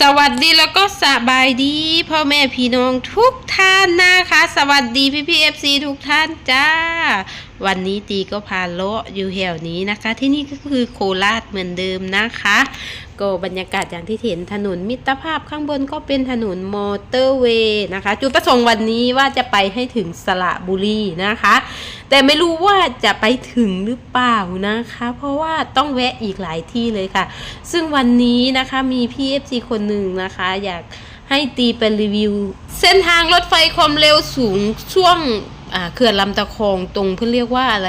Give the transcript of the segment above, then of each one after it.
สวัสดีแล้วก็สบายดีพ่อแม่พี่น้องทุกท่านนะคะ สวัสดีพี่พี่เอฟซีทุกท่านจ้า วันนี้ตีก็พาเลาะอยู่แถวนี้นะคะ ที่นี่ก็คือโคราชเหมือนเดิมนะคะ ก็บรรยากาศอย่างที่เห็นถนนมิตรภาพข้างบนก็เป็นถนนมอเตอร์เวย์นะคะ จุดประสงค์วันนี้ว่าจะไปให้ถึงสระบุรีนะคะ แต่ไม่รู้ว่าจะไปถึงหรือเปล่านะคะ เพราะว่าต้องแวะอีกหลายที่เลยค่ะ ซึ่งวันนี้นะคะมีพี่เอฟซีคนหนึ่งนะคะ อยากให้ตีเป็นรีวิว เส้นทางรถไฟความเร็วสูงช่วง เขื่อนลำตะคองตรงเพื่อเรียกว่าอะไร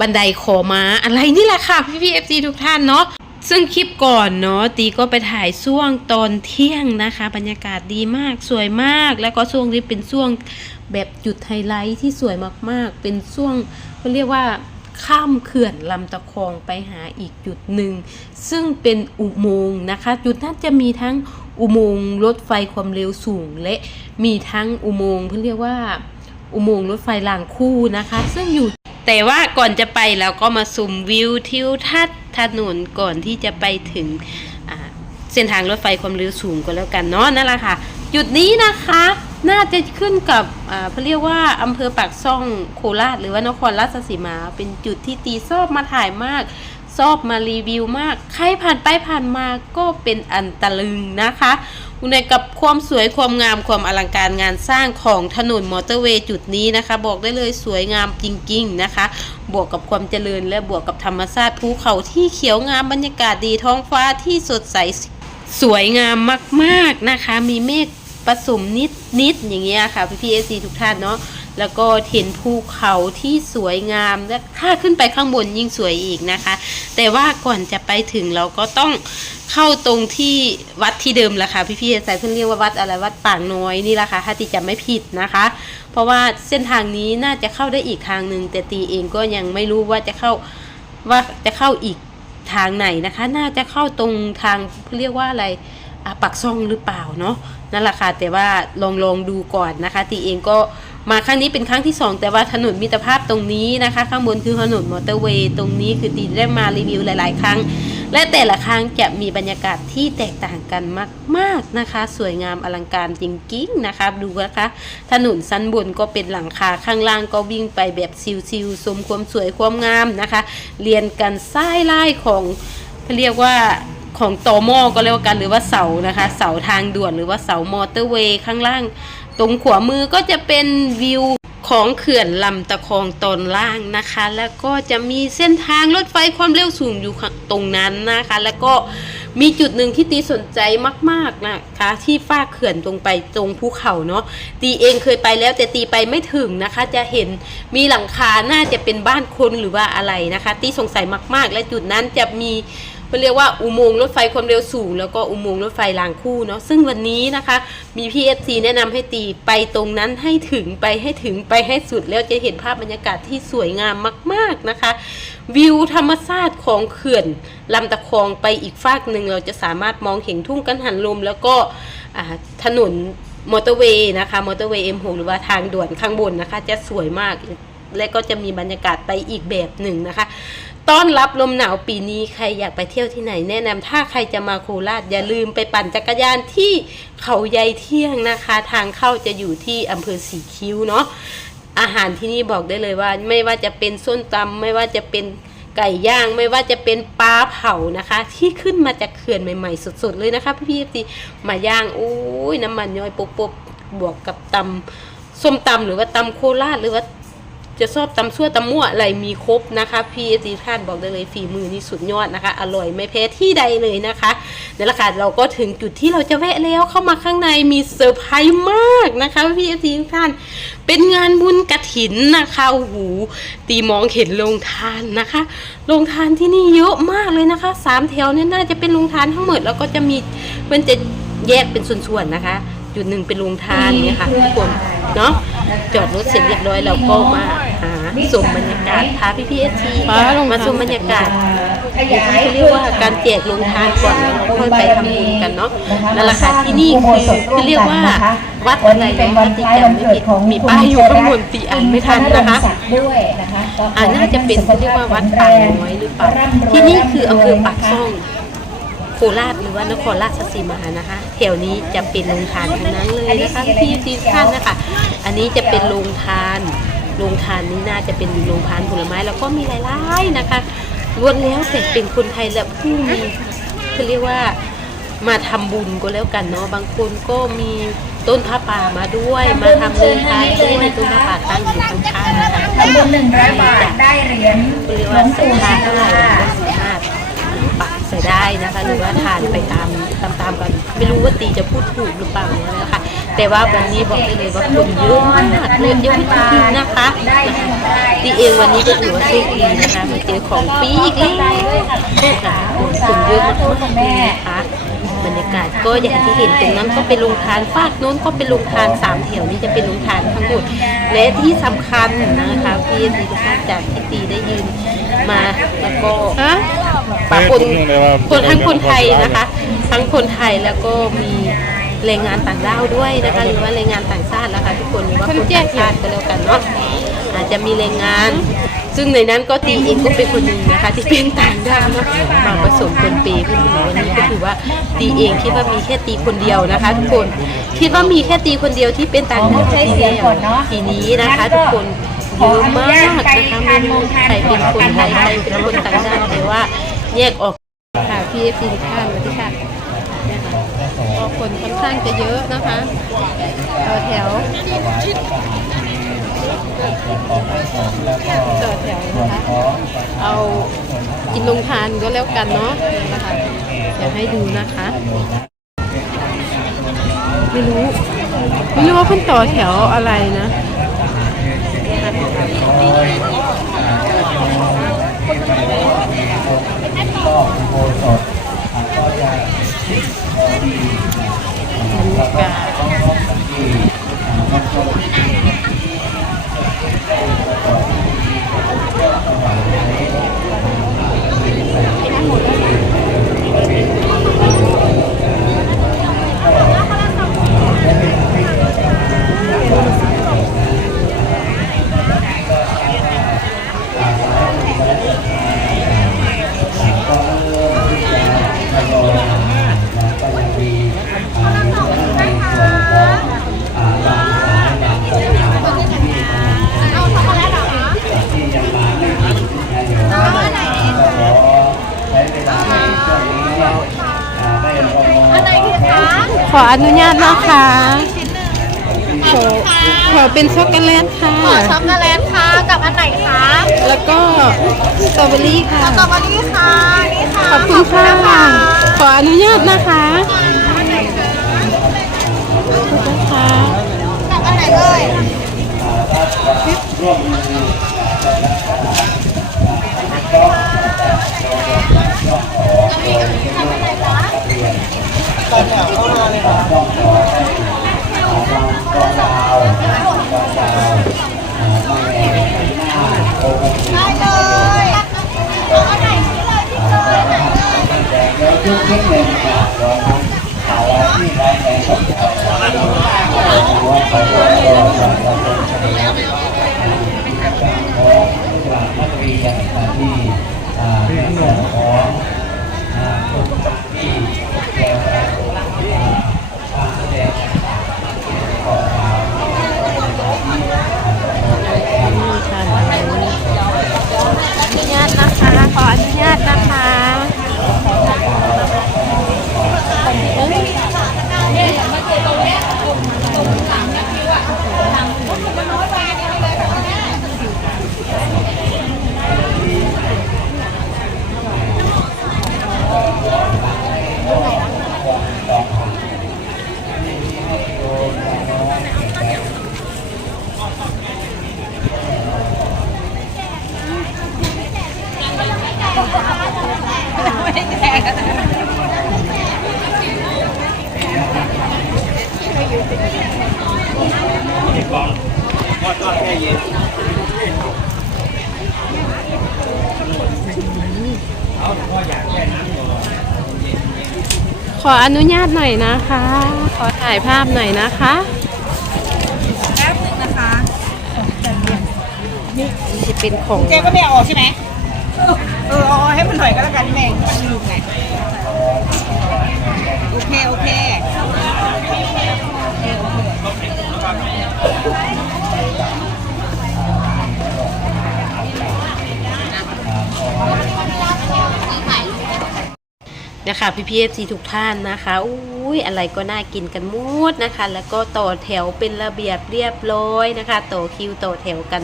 บันไดขอม้าอะไรนี่แหละค่ะพี่พี่เอฟซีทุกท่านเนาะซึ่งคลิปก่อนเนาะตีก็ไปถ่ายช่วงตอนเที่ยงนะคะ บรรยากาศดีมากสวยมาก แล้วก็ช่วงนี้เป็นช่วงแบบจุดไฮไลท์ที่สวยมากๆ เป็นช่วงเขาเรียกว่าข้ามเขื่อนลำตะคองไปหาอีกจุดหนึ่ง ซึ่งเป็นอุโมงค์นะคะ จุดนั้นจะมีทั้งอุโมงค์รถไฟความเร็วสูงและมีทั้งอุโมงค์เขาเรียกว่า อุโมงค์รถไฟรางคู่นะคะ ซึ่งอยู่แต่ว่าก่อนจะไปเราก็มาสุ่มวิวทิวทัศน์ถนนก่อนที่จะไปถึงเส้นทางรถไฟความเร็วสูงก็แล้วกันเนาะนั่นแหละค่ะ จุดนี้นะคะน่าจะขึ้นกับอ่าเขาเรียกว่าอำเภอปากซ่องโคราชหรือว่านครราชสีมา เป็นจุดที่ตีชอบมาถ่ายมากชอบมารีวิวมาก ใครผ่านไปผ่านมาก็เป็นอันตะลึงนะคะ ในกับความสวยความงามความอลังการงานสร้างของถนนมอเตอร์เวย์จุดนี้นะคะ บอกได้เลยสวยงามจริง ๆนะคะ บวกกับความเจริญและบวกกับธรรมชาติภูเขาที่เขียวงามบรรยากาศดีท้องฟ้าที่สดใสสวยงามมาก ๆนะคะ มีเมฆผสมนิดนิดๆอย่างเงี้ยค่ะพี่พีเอซีทุกท่านเนาะ แล้วก็เห็นภูเขาที่สวยงามและถ้าขึ้นไปข้างบนยิ่งสวยอีกนะคะ แต่ว่าก่อนจะไปถึงเราก็ต้องเข้าตรงที่วัดที่เดิมแหละค่ะพี่ๆสายเพื่อนเรียกว่าวัดอะไรวัดป่างน้อยนี่แหละค่ะถ้าตีจำไม่ผิดนะคะ เพราะว่าเส้นทางนี้น่าจะเข้าได้อีกทางหนึ่งแต่ตีเองก็ยังไม่รู้ว่าจะเข้าว่าจะเข้าอีกทางไหนนะคะ น่าจะเข้าตรงทางเรียกว่าอะไรอะปักซ่องหรือเปล่าเนาะนั่นแหละค่ะแต่ว่าลองลองดูก่อนนะคะตีเองก็ มาครั้งนี้เป็นครั้งที่สองแต่ว่าถนนมิตรภาพตรงนี้นะคะ ข้างบนคือถนนมอเตอร์เวย์ตรงนี้คือตีได้มารีวิวหลาย ๆ ครั้ง และแต่ละครั้งจะมีบรรยากาศที่แตกต่างกันมาก ๆนะคะ สวยงามอลังการจริง ๆ นะคะ ดูนะคะ ถนนสั้นบนก็เป็นหลังคาข้างล่างก็วิ่งไปแบบซิวๆสมความสวยความงามนะคะ เรียนกันซ้ายไล่ของเขาเรียกว่าของตอมอก็เรียกว่ากันหรือว่าเสานะคะ เสาทางด่วนหรือว่าเสามอเตอร์เวย์ข้างล่าง ตรงขวามือก็จะเป็นวิวของเขื่อนลำตะคองตอนล่างนะคะ แล้วก็จะมีเส้นทางรถไฟความเร็วสูงอยู่ตรงนั้นนะคะ แล้วก็มีจุดหนึ่งที่ตีสนใจมากๆนะคะ ที่ฝ้าเขื่อนตรงไปตรงภูเขาเนาะตีเองเคยไปแล้วแต่ตีไปไม่ถึงนะคะ จะเห็นมีหลังคาน่าจะเป็นบ้านคนหรือว่าอะไรนะคะ ตีสงสัยมากๆ และจุดนั้นจะมี เขาเรียกว่าอุโมงค์รถไฟความเร็วสูง แล้วก็อุโมงค์รถไฟรางคู่เนาะซึ่งวันนี้นะคะ มีพี่เอฟซีแนะนำให้ตีไปตรงนั้นให้ถึงไปให้ถึงไปให้สุดแล้วจะเห็นภาพบรรยากาศที่สวยงามมาก ๆนะคะ วิวธรรมชาติของเขื่อนลำตะคองไปอีกฝากหนึ่งเราจะสามารถมองเห็นทุ่งกังหันลม แล้วก็ถนนมอเตอร์เวย์นะคะมอเตอร์เวย์ M6 หรือว่าทางด่วนข้างบนนะคะ จะสวยมากและก็จะมีบรรยากาศไปอีกแบบหนึ่งนะคะ ต้อนรับลมหนาวปีนี้ใครอยากไปเที่ยวที่ไหนแนะนำถ้าใครจะมาโคราชอย่าลืมไปปั่นจักรยานที่เขาใยเที่ยงนะคะ ทางเข้าจะอยู่ที่อำเภอสีคิ้วเนาะอาหารที่นี่บอกได้เลยว่า ไม่ว่าจะเป็นส้นตำไม่ว่าจะเป็นไก่ย่างไม่ว่าจะเป็นปลาเผานะคะ ที่ขึ้นมาจากเขื่อนใหม่ๆสดๆเลยนะคะพี่พี่ตีมาย่างโอ้ยน้ำมันย้อยปบๆบวกกับตำส้มตำหรือว่าตำโคราชหรือว่า จะชอบตำซั่วตำมั่วอะไรมีครบนะคะพี่เอซีท่านบอกได้เลยฝีมือนี่สุดยอดนะคะ อร่อยไม่แพ้ที่ใดเลยนะคะนี่แหละค่ะเราก็ถึงจุดที่เราจะแวะแล้วเข้ามาข้างในมีเซอร์ไพรส์มากนะคะพี่เอซีท่านเป็นงานบุญกระถินนะคะโอ้โหตีมองเห็นโรงทานนะคะโรงทานที่นี่เยอะมากเลยนะคะสามแถวเนี่ยน่าจะเป็นโรงทานทั้งหมดแล้วก็จะมีมันจะแยกเป็นส่วนๆนะคะ จุดหนึ่งเป็นโรงทานเนี่ยค่ะทุกคนเนาะจอดรถเสร็จเรียบร้อยเราก็มาหาชมบรรยากาศพาพี่พี่เอทีฟ้าลงมาชมบรรยากาศเขาเรียกว่าการแจกโรงทานก่อนแล้วเราค่อยไปทำบุญกันเนาะนั่นแหละค่ะที่นี่คือคือเรียกว่าวัดอะไรเป็นนะวันที่คล้ายจำวันไม่เกิผิดดของมีป้ายอยู่ข้างบนตีอ่านไม่ทันนะคะด้วยนะคะก็ขอ่าน่าจะเป็นเขาเรียกว่าวัดป่าน้อยหรือเปล่าที่นี่คืออำเภอปากช่อง โคโคราชหรือว่านครราชสีมานะคะแถวนี้จะเป็นโรงทานทั้งนั้นเลยนะคะพี่ทีท่านนะคะ อันนี้จะเป็นโรงทานโรงทานนี้น่าจะเป็นโรงทานผลไม้แล้วก็มีหลายๆนะคะล้วนแล้วแต่เป็นคนไทยและผู้มีเขาเรียกว่ามาทำบุญก็แล้วกันเนาะบางคนก็มีต้นผ้าป่ามาด้วยมาทำโรงทานด้วยต้นผ้าป่าตั้งอยู่ข้างๆนะคะทำบุญหนึ่งร้อยบาทได้เหรียญเรียกหลว่าวงศรัทปู่ธาศิเท่าไหร่ ใส่ได้นะคะหรือว่าทานไปตามตามตามกันไม่รู้ว่าตีจะพูดถูกหรือเปล่าเนี่ยนะคะแต่ว่าวันนี้บอกได้เลยว่าคนเยอะมากเลยเยอะจริงๆนะคะได้นะคะหนึ่งได้ตีเองวันนี้ก็ถือว่าโชคดีนะคะมาเจอของฟรีอีกแล้วนะคะคนเยอะมากๆเลยนะคะบรรยากาศก็อย่างที่เห็นตรงนั้นก็เป็นโรงทานฝากโน้นก็เป็นโรงทานสามแถวนี้จะเป็นโรงทานทั้งหมดและที่สำคัญนะคะพี่ทีทุกท่านจากที่ตีได้ยืนมาแล้วก็ ปะคนคนทั้งคนไทยนะคะ ทั้งคนไทยแล้วก็มีแรงงานต่างด้าวด้วยนะคะหรือว่าแรงงานต่างชาตินะคะทุกคนหรือว่าคนต่างชาติก็แล้วกันเนาะอาจจะมีแรงงาน ซึ่งในนั้นก็ตีเองก็เป็นคนหนึ่งนะคะที่เป็นต่างด้าวเนาะมาผสมคนเปย์ขึ้นมาวันนี้ก็ถือว่าตีเองคิดว่ามีแค่ตีคนเดียวนะคะ ทุกคนคิดว่ามีแค่ตีคนเดียวที่เป็นต่างด้าวทีนี้ทีนี้นะคะ ทุกคนเยอะมากนะคะไม่รู้ใครเป็นคนไทยใครเป็นคนต่างด้าวแต่ว่า แยกออกค่ะพี่เอฟซีทุกท่านสวัสดีค่ะก็คนค่อนข้างจะเยอะนะคะต่อแถวต่อแถวนะคะเอากินลงทานก็แล้วกันเนาะนะคะอยากให้ดูนะคะไม่รู้ไม่รู้ว่าเพิ่นต่อแถวอะไรนะ บรรยากาศ ขออนุญาตนะคะขอขอเป็นช็อกโกแลตค่ะ ขอช็อกโกแลตค่ะกับอันไหนคะแล้วก็สตรอเบอรี่ค่ะ สตรอเบอรี่ค่ะนี่ค่ะขอบคุณค่ะนขออนุญาตนะคะขอบคุณค่ะกับอันไหนเอ่ยได้เลยเอาอันไหนนี่เลยพี่จอยไหนเลยทานอะไรนี่อนุญาตนะคะ ขออนุญาตนะคะข ออนุญาตหน่อยนะคะ ขอถ่ายภาพหน่อยนะคะแป๊บนึงนะคะนี่จะเป็นของเจ๊ก็ไม่เอาออกใช่ไหมเออเอาให้มันหน่อยก็แล้วกันแม่งลืมไงโอเค โอเค นะคะพี่พีเอฟซีทุกท่านนะคะอุ้ยอะไรก็น่ากินกันหมดนะคะ แล้วก็ต่อแถวเป็นระเบียบเรียบร้อยนะคะต่อคิวต่อแถวกัน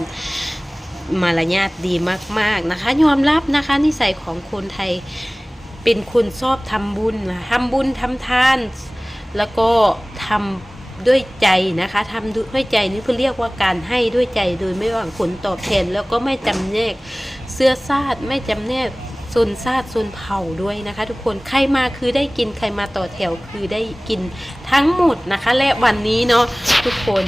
มารยาทดีมากๆนะคะ ยอมรับนะคะนิสัยของคนไทยเป็นคนชอบทำบุญนะทำบุญทำทาน แล้วก็ทำด้วยใจนะคะทำด้วยใจนี่เพื่อเรียกว่าการให้ด้วยใจโดยไม่หวังผลตอบแทน แล้วก็ไม่จำแนกเสื้อซาดไม่จำแนก โซนซาดโซนเผาด้วยนะคะ ทุกคนใครมาคือได้กินใครมาต่อแถวคือได้กินทั้งหมดนะคะ และวันนี้เนาะทุกคน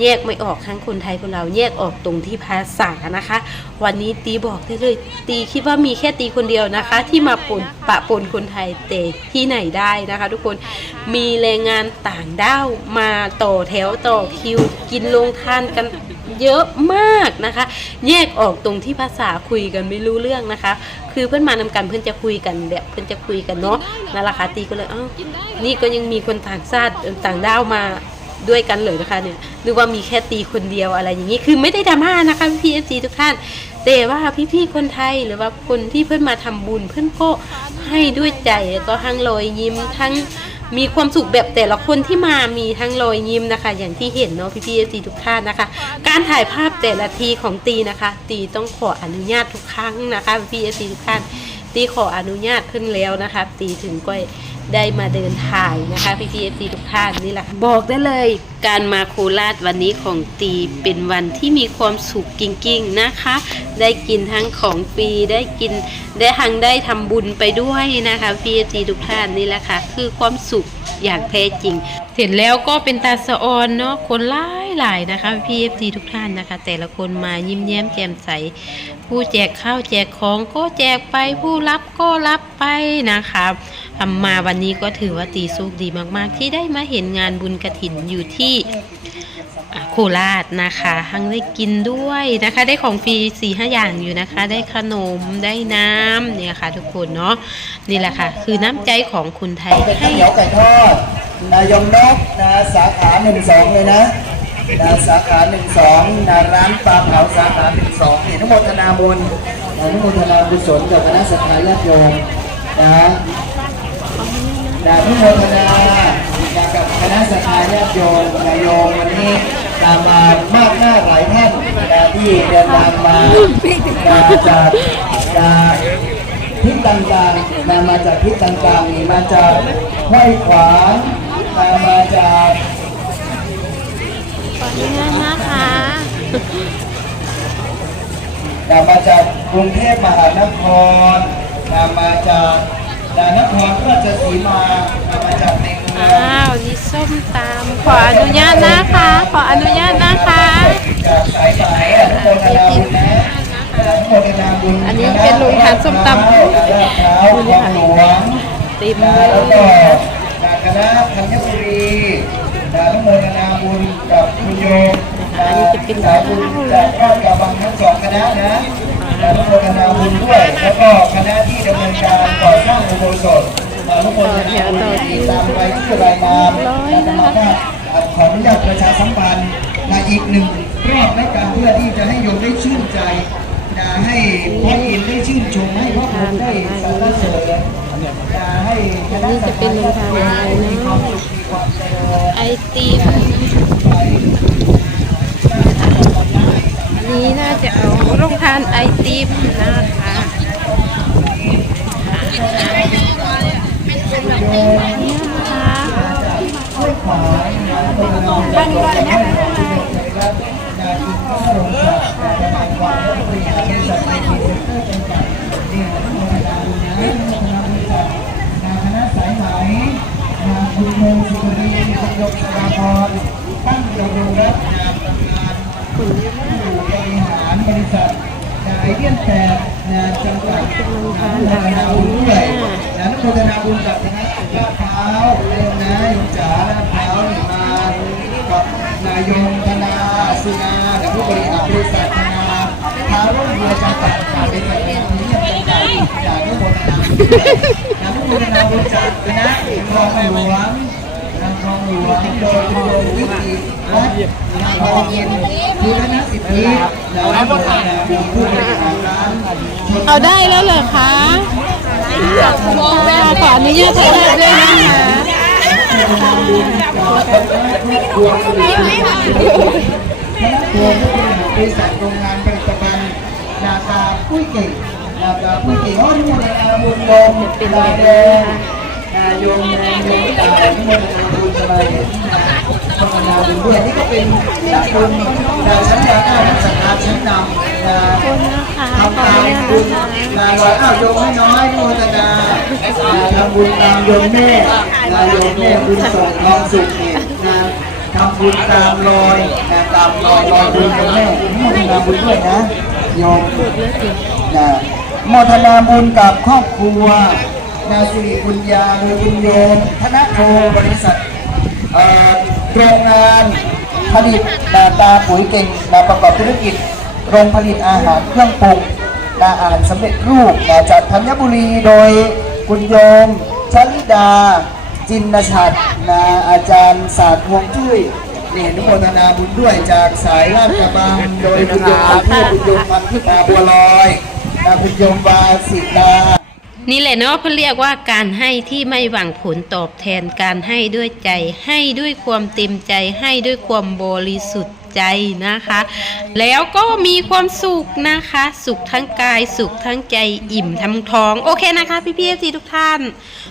แยกไม่ออกทั้งคนไทยคนเราแยกออกตรงที่ภาษานะคะ วันนี้ตีบอกได้เลยตีคิดว่ามีแค่ตีคนเดียวนะคะ ที่มาปนปะปนคนไทยแต่ที่ไหนได้นะคะ ทุกคนมีแรงงานต่างด้าวมาต่อแถวต่อคิว กินลงทานกัน เยอะมากนะคะ แยกออกตรงที่ภาษาคุยกันไม่รู้เรื่องนะคะ คือเพื่อนมานำกันเพื่อนจะคุยกันแบบเพื่อนจะคุยกันเนาะนั่นแหละค่ะตีก็เลยเอ้านี่ก็ยังมีคนต่างชาติต่างด้าวมาด้วยกันเลยนะคะเนี่ยหรือว่ามีแค่ตีคนเดียวอะไรอย่างนี้คือไม่ได้ดราม่านะคะพี่เอฟซีทุกท่าน แต่ว่าพี่ๆคนไทยหรือว่าคนที่เพื่อนมาทำบุญเพื่อนก็ให้ด้วยใจแล้วก็ทั้งรอยยิ้มทั้ง มีความสุขแบบแต่ละคนที่มามีทั้งรอยยิ้มนะคะ อย่างที่เห็นเนาะพี่ๆเอซีทุกท่านนะคะ การถ่ายภาพแต่ละทีของตีนะคะ ตีต้องขออนุญาตทุกครั้งนะคะพี่ๆเอซีทุกท่านตีขออนุญาตขึ้นแล้วนะคะ ตีถึงก้อย ได้มาเดินถ่ายนะคะพี่พีเอฟซีทุกท่านนี่แหละบอกได้เลยการมาโคราชวันนี้ของตีเป็นวันที่มีความสุขกิ่งๆนะคะ ได้กินทั้งของฟรีได้กินได้ทั้งได้ทำบุญไปด้วยนะคะพี่เอฟซีทุกท่านนี่แหละค่ะคือความสุขอย่างแท้จริง เสร็จแล้วก็เป็นตาสะออนเนาะคนราช หลายนะคะ พี่เอฟซีทุกท่านนะคะ แต่ละคนมายิ้มแย้มแจ่มใส ผู้แจกข้าวแจกของก็แจกไปผู้รับก็รับไปนะคะทำมาวันนี้ก็ถือว่าตีสุกดีมากๆ ที่ได้มาเห็นงานบุญกระถินอยู่ที่โคราชนะคะทั้งได้กินด้วยนะคะ ได้ของฟรีสี่ห้าอย่างอยู่นะคะ ได้ขนมได้น้ำเนี่ยค่ะ ทุกคนเนาะนี่แหละค่ะ คือน้ำใจของคนไทยเป็นข้าให้วเหนียวไก่ทอดนายมนกนะสาขาหนึ่งสองเลยนะ นะสาขาหนึ่งสองนะร้านปลาเผาสาขาหนึ่งสองนี่ทั้งหมดธนาบุญนะทั้งหมดธนาบุญสนกับคณะสัตยาญาติโยมนะนะทั้งหมดธนานะกับคณะสัตยาญาติโยมนายโยมวันนี้ตามมามากหน้าหลายท่านนะที่เดินทางมาจากจากทิศต่างๆนะมาจากทิศต่างๆนี่มาจากห้วยขวางมาจาก ขออนุญาตนะคะนะมาจากกรุงเทพมหานครนะมาจากนะนครราชสีมานะมาจากในเมืองอ้าวนี่ส้มตำขออนุญาตนะคะ ขออนุญาตนะคะจากสายไหมอนุโมทนาบุญนะอนุโมทนาบุญอันนี้เป็นโรงทานส้มตำลาดพร้าวคลองหลวงเต็มนะเลแล้วยก็จากคณะธัญบุรี นะอนุโมทนาบุญกับคุณโยมอันนี้จะเป็นสายบุญจากราชกระบังทั้งสองคณะนะอนุโมทนาบุญด้วย แล้วก็คณะที่ดำเนินการก่อสร้างอุโบสถอนุโมทนาบุญที่ตามไปที่รายนามและธรรมาติขออนุญาตประชาสัมพันธ์นะอีกหนึ่งรอบและการเพื่อที่จะให้โยมได้ชื่นใจนะให้พ่ออินได้ชื่นชมให้พระองค์ได้สรรเสริญนะให้คณะสัตยาญาติโยมมีความสุข ติมอันนี้น่าจะเอาลงทานไอติมนะคะนี่นะคะคนเยอะมาก บริหารบริษัท นายเดียนแปดนะจังหวัดกำลังทานพัอาฒนาหารบุญด้วเนี่ยยนะนุโมทนาบุญกับคณะลาดพร้าวเรื่องนะโยมจ๋าลาดพร้าวนี่มากับนายโยมธนาสุนาและผู้บริหารบริษัทธนาพาร่มเรือจำกัดเป็นบริษัทที่เยี่ยมจังหวัดอย่าทุกคนนะอย่าทุกคนนะบุญจากคณะคลองหลวงนางคลอง หลวงโดยโดยวิธีวัดนางคลองเย็นคือคณะสิทธิแล้วก็ทางผู้บริหารร้านเอาได้แล้วเหรอคะขออนุญาตถ่ายรูปด้วยนะคะรวมบริหารคณะรวผู้บริหารบริษัทโรงงานผลิตภัณฑ์นาคาปุ้ยเก่งนาคาปุ้ยเก่งอ๋อนมันนาบุญลมดาวแดงนายงแดงยงตายมันนา อะไรพัฒนาบุญด้วยนี่ก็เป็นนักบุญดาวชั้นดาวเก้านักสังฆาชั้นนำนะทำตามบุญนายว่าอ้าวยงให้น้อยโมทนาทำบุญตามโยมแม่นาโยมแม่บุญส่งทองสุขเนี่ยนะทำบุญตามรอยนะตามรอยรอยบุญของแม่โมทนาบุญด้วยนะโยมนะโมทนาบุญกับครอบครัวนาสิริบุญญาโดยบุญโยมธนโทบริษัท โรงงานผลิตนาตาปุ๋ยเก่งนาประกอบธุรกิจ โรงผลิตอาหารเครื่องปรุงนาอาหารสำเร็จรูปนะจากธัญบุรีโดยคุณโยมชลิดา จินชัดนาอาจารย์ศาสตร์วงจุ้ยนี่อนุโมทนาบุญด้วยจากสายลาดกระบังโดยคุณโยมพันเทพคุณโยมพันธิตาบัวลอยนาคุณโยมวาสิตา นี่แหละเนาะเขาเรียกว่าการให้ที่ไม่หวังผลตอบแทนการให้ด้วยใจ ให้ด้วยความเต็มใจ ให้ด้วยความบริสุทธิ์ใจนะคะ แล้วก็มีความสุขนะคะ สุขทั้งกายสุขทั้งใจอิ่มทั้งท้อง โอเคนะคะ พี่พี่ซีทุกท่าน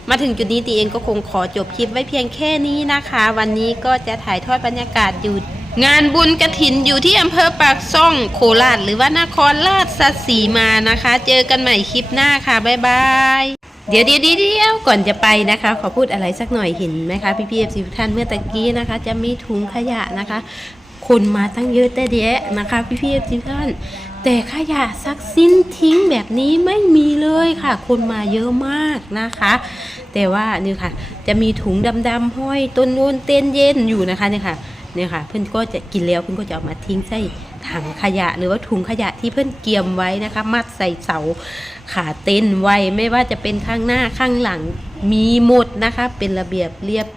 มาถึงจุดนี้ตีเองก็คงขอจบคลิปไว้เพียงแค่นี้นะคะ วันนี้ก็จะถ่ายทอดบรรยากาศอยู่ งานบุญกระถินอยู่ที่อำเภอปากซ่องโคราชหรือว่านครราชสีมานะคะ เจอกันใหม่คลิปหน้าค่ะ บ๊ายบายเดี๋ยวเดี๋ยวเดี๋ยวก่อนจะไปนะคะ ขอพูดอะไรสักหน่อยเห็นไหมคะพี่พี่เอฟซีทุกท่านเมื่อตะกี้นะคะ จะมีถุงขยะนะคะ คนมาตั้งเยอะแต่แยะนะคะพี่พี่เอฟซีทุกท่านแต่ขยะซักสิ้นทิ้งแบบนี้ไม่มีเลยค่ะ คนมาเยอะมากนะคะ แต่ว่านี่ค่ะ จะมีถุงดำๆห้อยต้นโนนเต้นเย็นอยู่นะคะเนี่ยค่ะ เนี่ยค่ะ เพื่อนก็จะกินแล้วเพื่อนก็จะเอามาทิ้งใส่ถังขยะ หรือว่าถุงขยะที่เพื่อนเกียมไว้นะคะ มัดใส่เสาขาเต้นไว้ไม่ว่าจะเป็นข้างหน้าข้างหลังมีหมดนะคะ เป็นระเบียบเรียบ